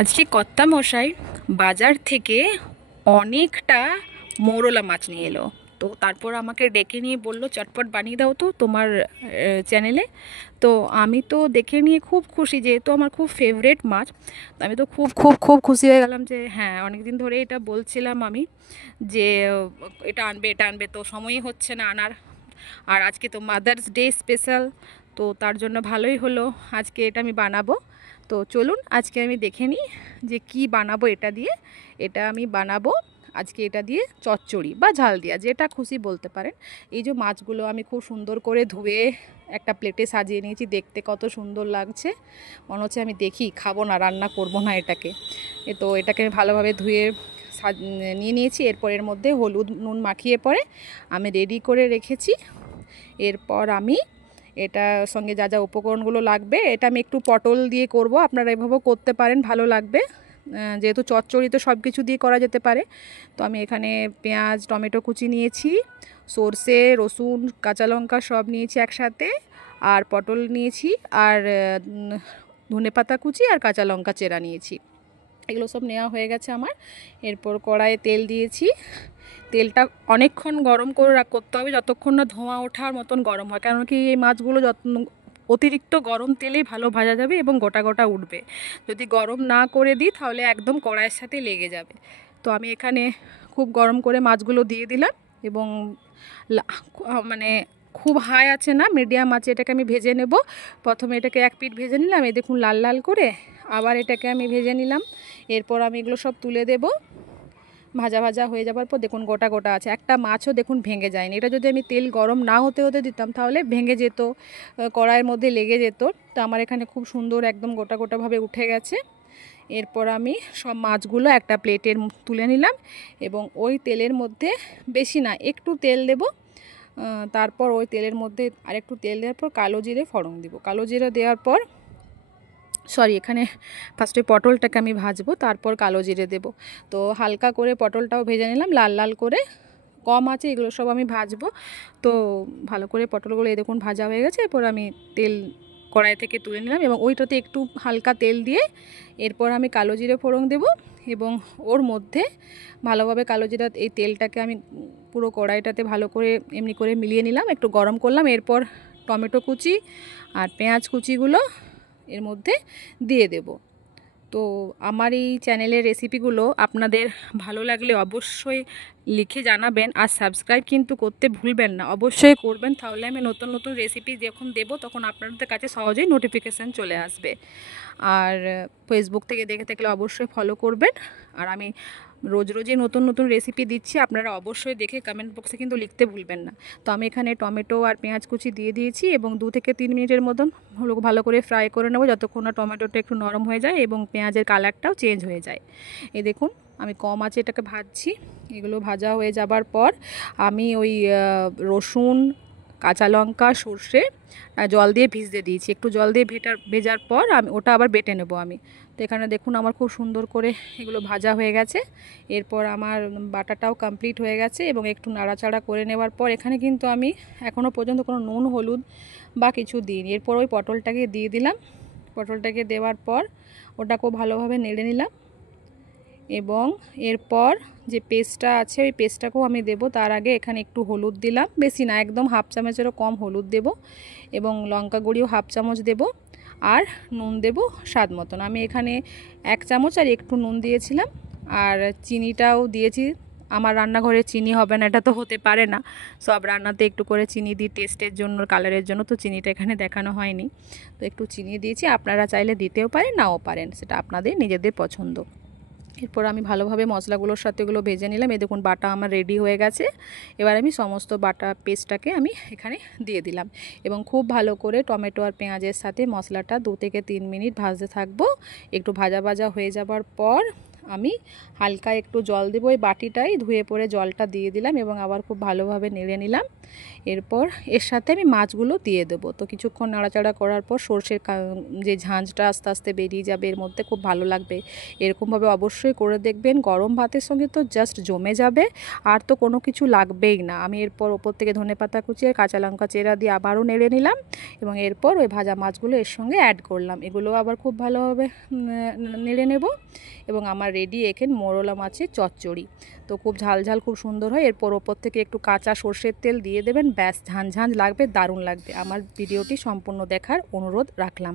আজকে কর্তামশাই বাজার থেকে অনেকটা মৌরলা মাছ নিয়ে এলো। তো তারপর আমাকে ডেকে নিয়ে বলল, চটপট বানিয়ে দাও তো তোমার চ্যানেলে। তো আমি তো দেখে নিয়ে খুব খুশি, যেহেতু আমার খুব ফেভারেট মাছ। তো আমি তো খুব খুব খুব খুশি হয়ে গেলাম যে হ্যাঁ, অনেক দিন ধরে এটা বলছিলাম আমি যে এটা আনবে এটা আনবে, তো সময়ই হচ্ছে না আনার। আর আজকে তো মাদার্স ডে স্পেশাল, তো তার জন্য ভালোই হলো আজকে এটা আমি বানাবো। তো চলুন আজকে আমি দেখে নিই যে কি বানাবো এটা দিয়ে। এটা আমি বানাবো আজকে এটা দিয়ে চচ্চড়ি বা ঝাল দিয়া, যেটা খুশি বলতে পারেন। এই যে মাছগুলো আমি খুব সুন্দর করে ধুয়ে একটা প্লেটে সাজিয়ে নিয়েছি, দেখতে কত সুন্দর লাগছে। মনে হচ্ছে আমি দেখি, খাবো না, রান্না করব না এটাকে। তো এটাকে আমি ভালোভাবে ধুয়ে নিয়ে নিয়েছি। এরপর এর মধ্যে হলুদ নুন মাখিয়ে পরে আমি রেডি করে রেখেছি। এরপর আমি এটার সঙ্গে যা যা উপকরণগুলো লাগবে, এটা আমি একটু পটল দিয়ে করব, আপনারা এভাবেও করতে পারেন, ভালো লাগবে। যেহেতু চচ্চড়ি তো সব কিছু দিয়ে করা যেতে পারে। তো আমি এখানে পেঁয়াজ টমেটো কুচি নিয়েছি, সর্ষে রসুন কাঁচা লঙ্কা সব নিয়েছি একসাথে, আর পটল নিয়েছি, আর ধনেপাতা কুচি আর কাঁচা লঙ্কা চেরা নিয়েছি। এগুলো সব নেওয়া হয়ে গেছে আমার। এরপর কড়াইয়ে তেল দিয়েছি। তেলটা অনেকক্ষণ গরম করে করতে হবে, যতক্ষণ না ধোঁয়া ওঠার মতন গরম হয়, কারণ কি এই মাছগুলো অতিরিক্ত গরম তেলেই ভালো ভাজা যাবে এবং গোটা গোটা উঠবে। যদি গরম না করে দিই তাহলে একদম কড়াইয়ের সাথে লেগে যাবে। তো আমি এখানে খুব গরম করে মাছগুলো দিয়ে দিলাম এবং মানে খুব হাই আছে না, মিডিয়াম আছে, এটাকে আমি ভেজে নেব। প্রথমে এটাকে এক পিঠ ভেজে নিলাম, এই দেখুন লাল লাল করে। আবার এটাকে আমি ভেজে নিলাম। এরপর আমি এগুলো সব তুলে দেব। ভাজা ভাজা হয়ে যাবার পর দেখুন গোটা গোটা আছে, একটা মাছও দেখুন ভেঙে যায়নি। এটা যদি আমি তেল গরম না হতে হতে দিতাম তাহলে ভেঙে যেত, কড়াইয়ের মধ্যে লেগে যেত। তো আমার এখানে খুব সুন্দর একদম গোটা গোটাভাবে উঠে গেছে। এরপর আমি সব মাছগুলো একটা প্লেটের তুলে নিলাম এবং ওই তেলের মধ্যে, বেশি না একটু তেল দেব। তারপর ওই তেলের মধ্যে আরেকটু তেল দেওয়ার পর কালো জিরে ফোড়ন দিব। কালো জিরে দেওয়ার পর এখানে ফার্স্টে পটলটাকে আমি ভাজবো, তারপর কালো জিরে দেব। তো হালকা করে পটলটাও ভেজে নিলাম লাল লাল করে, কম আছে, এগুলো সব আমি ভাজবো। তো ভালো করে পটলগুলো এই দেখুন ভাজা হয়ে গেছে। এরপর আমি তেল কড়াই থেকে তুলে নিলাম এবং ওইটাতে একটু হালকা তেল দিয়ে এরপর আমি কালো জিরে ফোড়ন দেব এবং ওর মধ্যে ভালোভাবে কালো জিরা এই তেলটাকে আমি পুরো কড়াইটাতে ভালো করে এমনি করে মিলিয়ে নিলাম, একটু গরম করলাম। এরপর টমেটো কুচি আর পেঁয়াজ কুচিগুলো এর মধ্যে দিয়ে দেব। তো আমার এই চ্যানেলের রেসিপিগুলো আপনাদের ভালো লাগলে অবশ্যই লিখে জানাবেন, আর সাবস্ক্রাইব কিন্তু করতে ভুলবেন না, অবশ্যই করবেন। তাহলে আমি নতুন নতুন রেসিপি যখন দেব তখন আপনাদের কাছে সহজেই নোটিফিকেশান চলে আসবে। আর ফেসবুক থেকে দেখে থাকলে অবশ্যই ফলো করবেন। আর আমি রোজ রোজই নতুন নতুন রেসিপি দিচ্ছি, আপনারা অবশ্যই দেখে কমেন্ট বক্সে কিন্তু লিখতে ভুলবেন না। তো আমি এখানে টমেটো আর পেঁয়াজ কুচি দিয়ে দিয়েছি এবং 2 থেকে 3 মিনিটের মতন ভালো করে ফ্রাই করে নেব, যতক্ষণ না টমেটোটা একটু নরম হয়ে যায় এবং পেঁয়াজের কালারটাও চেঞ্জ হয়ে যায়। এই দেখুন আমি কম আছে এটাকে ভাজছি। এগুলো ভাজা হয়ে যাবার পর আমি ওই রসুন কাঁচা লঙ্কা সর্ষে জল দিয়ে ভিজতে দিয়েছি। একটু জল দিয়ে ভেজার পর আমি ওটা আবার বেটে নেব আমি। তো এখানে দেখুন আমার খুব সুন্দর করে এগুলো ভাজা হয়ে গেছে। এরপর আমার বাটাটাও কমপ্লিট হয়ে গেছে এবং একটু নাড়াচাড়া করে নেওয়ার পর এখানে কিন্তু আমি এখনও পর্যন্ত কোনো নুন হলুদ বা কিছু দিইনি। এরপর ওই পটলটাকে দিয়ে দিলাম। পটলটাকে দেওয়ার পর ওটাকেও ভালোভাবে নেড়ে নিলাম এবং এরপর যে পেস্টটা আছে ওই পেস্টটাকেও আমি দেব। তার আগে এখানে একটু হলুদ দিলাম, বেশি না, একদম হাফ চামচেরও কম হলুদ দেব এবং লঙ্কা গুঁড়িও হাফ চামচ দেব আর নুন দেব স্বাদ মতন। আমি এখানে 1 চামচ আর একটু নুন দিয়েছিলাম আর চিনিটাও দিয়েছি। আমার রান্নাঘরে চিনি হবে না এটা তো হতে পারে না, সব রান্নাতে একটু করে চিনি দিই টেস্টের জন্য, কালারের জন্য। তো চিনিটা এখানে দেখানো হয়নি, তো একটু চিনি দিয়েছি। আপনারা চাইলে দিতেও পারেন নাও পারেন, সেটা আপনাদের নিজেদের পছন্দ। এরপর আমি ভালোভাবে মশলাগুলোর সাথে এগুলো ভেজে নিলাম। এই দেখুন বাটা আমার রেডি হয়ে গেছে। এবার আমি সমস্ত বাটা পেস্টটাকে আমি এখানে দিয়ে দিলাম এবং খুব ভালো করে টমেটো আর পেঁয়াজের সাথে মশলাটা 2 থেকে 3 মিনিট ভাজতে থাকবো। একটু ভাজা ভাজা হয়ে যাবার পর আমি হালকা একটু জল দেবো, ওই বাটিটাই ধুয়ে পরে জলটা দিয়ে দিলাম এবং আবার খুব ভালোভাবে নেড়ে নিলাম। এরপর এর সাথে আমি মাছগুলো দিয়ে দেবো। তো কিছুক্ষণ নাড়াচাড়া করার পর সর্ষের যে ঝাঁঝটা আস্তে আস্তে বেরিয়ে যাবে, এর মধ্যে খুব ভালো লাগবে। এরকমভাবে অবশ্যই করে দেখবেন, গরম ভাতের সঙ্গে তো জাস্ট জমে যাবে, আর তো কোনো কিছু লাগবেই না। আমি এরপর ওপর থেকে ধনেপাতা কুচি আর কাঁচা লঙ্কা চেরা দিয়ে আবারও নেড়ে নিলাম এবং এরপর ওই ভাজা মাছগুলো এর সঙ্গে অ্যাড করলাম। এগুলো আবার খুব ভালোভাবে নেড়ে নেব এবং আমার রেডি এখানে মোরলা মাছের চচ্চড়ি। তো খুব ঝাল ঝাল খুব সুন্দর হয়। এরপর ওপর থেকে একটু কাঁচা সর্ষের তেল দিয়ে দেবেন, ব্যাস ঝাঁঝ ঝাঁঝ লাগবে, দারুণ লাগবে। আমার ভিডিওটি সম্পূর্ণ দেখার অনুরোধ রাখলাম।